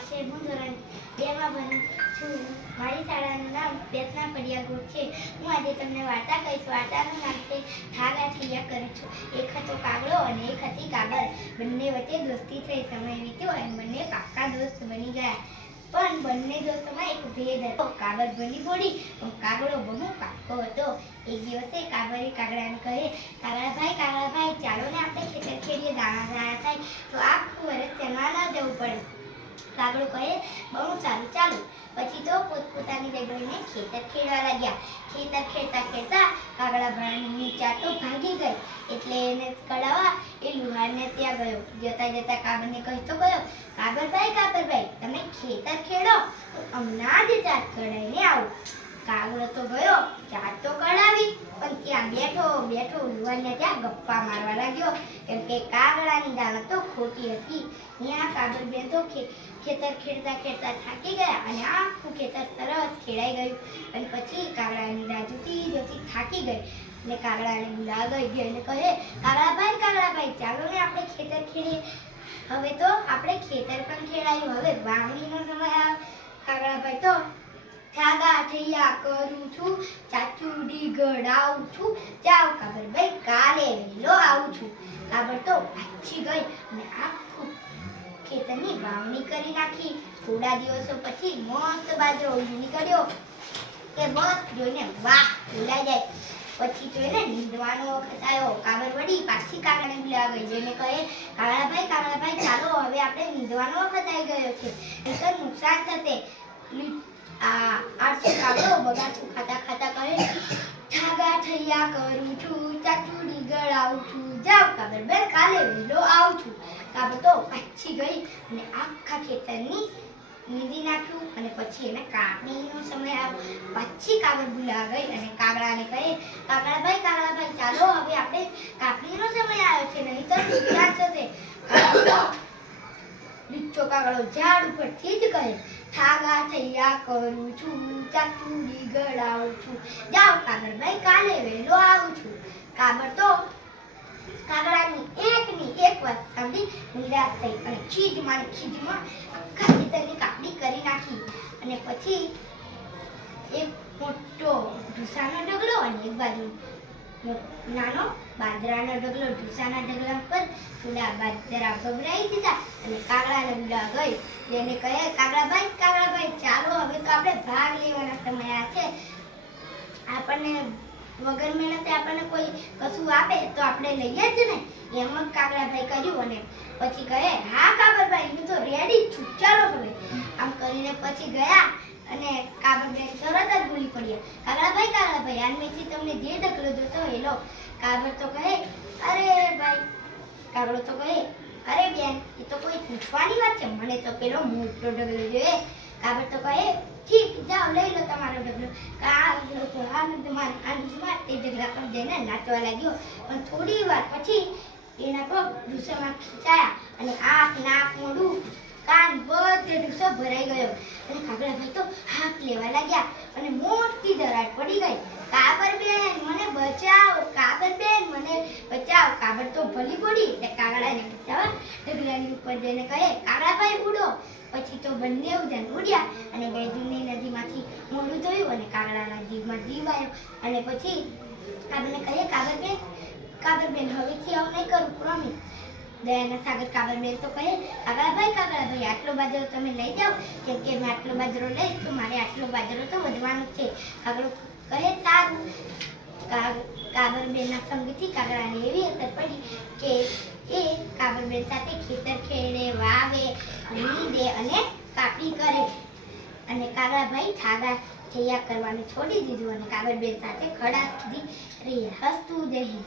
છે હું ધોરણ બેમાં ભણું છું. મારી શાળાનું નામ બેસના પડિયાગોળ છે. હું આજે તમને વાર્તા કહીશ. વાર્તાનું નામ છે ઠાગા ઠૈયા કરું છું. એક હતો કાગડો અને એક હતી કાગળ. બંને વચ્ચે દોસ્તી થઈ. સમય વીત્યો અને બંને પાક્કા દોસ્ત બની ગયા. પણ બંને દોસ્તોમાં એક ભેદ હતો. કાગળ ભલી પડી પણ કાગડો બહુ પાક્કો હતો. એક દિવસે કાગળે કાગડાને કહે કાગડાભાઈ કાગડાભાઈ ચાલો ને આપણે ખેતર ખેડીએ. દાણા દાણા થાય તો આખું વર્ષ તેમાં ન જવું પડે. કાગડો કહે, બહુ સારું, ચાલુ. પછી તો પોતપોતાની જગ્યાએ ખેતર ખેડવા લાગ્યા. ખેતર ખેડતા ખેડતા કાગડા ભાઈની ચાટો ભાગી ગઈ. એટલે એને કડાવા એ લુહારને ત્યાં ગયો. જતા જતા કાગળને કહેતો ગયો, કાગળભાઈ કાગળભાઈ, તમે ખેતર ખેડો, તો હમણાં જ ચાટ કઢાઈને આવો. કાગડો તો ગયો ચાટ તો ત્યાં બેઠો બેઠો લુહારને ત્યાં ગપ્પા મારવા લાગ્યો. કેમ કે કાગડાની દાનત તો ખોટી હતી. ત્યાં કાગળ બેન તો ખેતર ખેડતા ખેડતા થાકી ગયા અને આખું ખેતર સરસ ખેડાઈ ગયું. અને પછી કાગડાની રાહ જોતી થાકી ગઈ. અને કાગડાને બોલાવી ગઈ અને કહે, કાગડાભાઈ કાગડાભાઈ, ચાલો ને આપણે ખેતર ખેડીએ. હવે તો આપણે ખેતર પણ ખેડાયું. હવે વાવણીનો સમય આવ્યો. કાગડાભાઈ તો ઠાગા ઠૈયા કરું છું ચાચુડી ગડાવું છું. જાવ ભાઈ, કાલે વહેલો આવું છું. કાબર તો પાછી ગઈ અને આખું ખેતરની વાવણી કરી નાખી. થોડા દિવસો પછી મસ્ત બાજરો નીકળ્યો. કે બસ જોઈને વાહ બોલાઈ જાય. પછી જોઈને નીંદવાનો વખત આવ્યો. કાબર વળી પાછી કાગળને બોલાવા ગઈ. જેને કહે કાગડાભાઈ કાગડાભાઈ ચાલો, હવે આપણે નીંદવાનો વખત આવી ગયો છે. નહીંતર નુકસાન થશે. કાગડો ખાતા ખાતા કરે? ઠાગા ઠૈયા કરું છું ચાચુડી ગળાવું છું. જાવ કાબર બેન કાલે વહેલો આવું છું. કાબર તો પાછી ગઈ અને આખા ખેતરની નીંદી નાખ્યું અને પછી એને કાપણીનો સમય આવ્યો. પાછી કાગળ ભૂલા ગઈ અને કાગડાને કહે કાગડાભાઈ કાગડાભાઈ ચાલો હવે આપણે કાપણીનો સમય આવ્યો છે, નહીં તો નુકસાન થશે. લીચો કાગડો ઝાડ ઉપરથી જ કહે ઠાગા થયા કરું છું ચાચુડી ગળાવું છું. જાઓ કાગળભાઈ કાલે વહેલો આવું છું. કાગળ તો કાગડાની એકની એક વાત સાંભળી, નિરાશ થઈ અને ખીજ ને ખીજમાં આખા ખેતરની કાપડી કરી નાખી. અને પછી એક મોટો ઢૂસાનો ઢગલો અને એક બાજુ નાનો, બાજરાના ઢગલો, ઢૂસાના ઢગલા પર થોડા બાજરા ગભરાઈ દીધા અને કાગડાને બોલા ગઈ. જેને કહે કાગડાભાઈ કાગડાભાઈ ચાલો, હવે તો આપણે ભાગ લેવાના સમય આ છે. આપણને વગર મહેનતે આપણને કોઈ કશું આપે તો આપણે લઈએ જ ને એમ જ કાગડાભાઈ કર્યું અને પછી કહે, હા કાગડભાઈ હું તો રેડી છું. ચાલો હવે. આમ કરીને પછી ગયા. અને કાગળભાઈ તરત જ બોલી પડ્યા. કાગડાભાઈ કાગડાભાઈ આનમેથી તમને જે ઢગલો જોતો એ લો. કાબર તો કહે, અરે ભાઈ. કાગડો તો કહે, અરે બેન, એ તો કોઈ પૂછવાની વાત છે. મને તો પેલો મોટો ઢગલો જોઈએ. કાબર તો કહે, ઠીક, જાઓ, લઈ લો તમારો ઢગલો. કાગડો તો આનંદમાં આનંદમાં તે ઢગલા પર જઈને નાચવા લાગ્યો. પણ થોડી વાર પછી એના પગ ઢૂસામાં ખીચાયા અને આંખ નાક મોઢું કાન બધે ઢૂસો ભરાઈ ગયો. અને કાગડાભાઈ તો હાંક લેવા લાગ્યા અને મોટી દરાટ પડી ગઈ. કાબર બેન, મને બચાવો કાબર બેન, મને બચાવ. કાબર તો ભલી પડી, એટલે કાગડાને બચાવવા ઢગલાની ઉપર જઈને કહે કાગડાભાઈ ઉડો. પછી તો બંને ઉજન ઉડ્યા અને બેજુની નદીમાંથી મોડું જોયું અને કાગડાના જીભમાં જીવ આવ્યો અને પછી કાબરને કહે કાગર બેન કાગર બેન, હવેથી આવું નહીં કરું પ્રોમિસ દયાના સાગર કાગરબેન તો કહે કાગડાભાઈ કાગડાભાઈ આટલો બાજરો તમે લઈ જાઓ. કેમ કે મેં આટલો બાજરો લઈશ તો મારે આટલો બાજરો તો વધવાનો છે. કાગડો કહે, સારું. કા- કાગરબેનના સંગથી કાગડાને એવી અસર પડી કે એ કાગરબેન સાથે ખેતર ખેડે, વાવે દે અને કાપી કરે. અને કાગડાભાઈ ઠાગા થયા કરવાનું છોડી દીધું અને કાગરબેન સાથે ખડા સુધી રહ્યા હસતું જઈ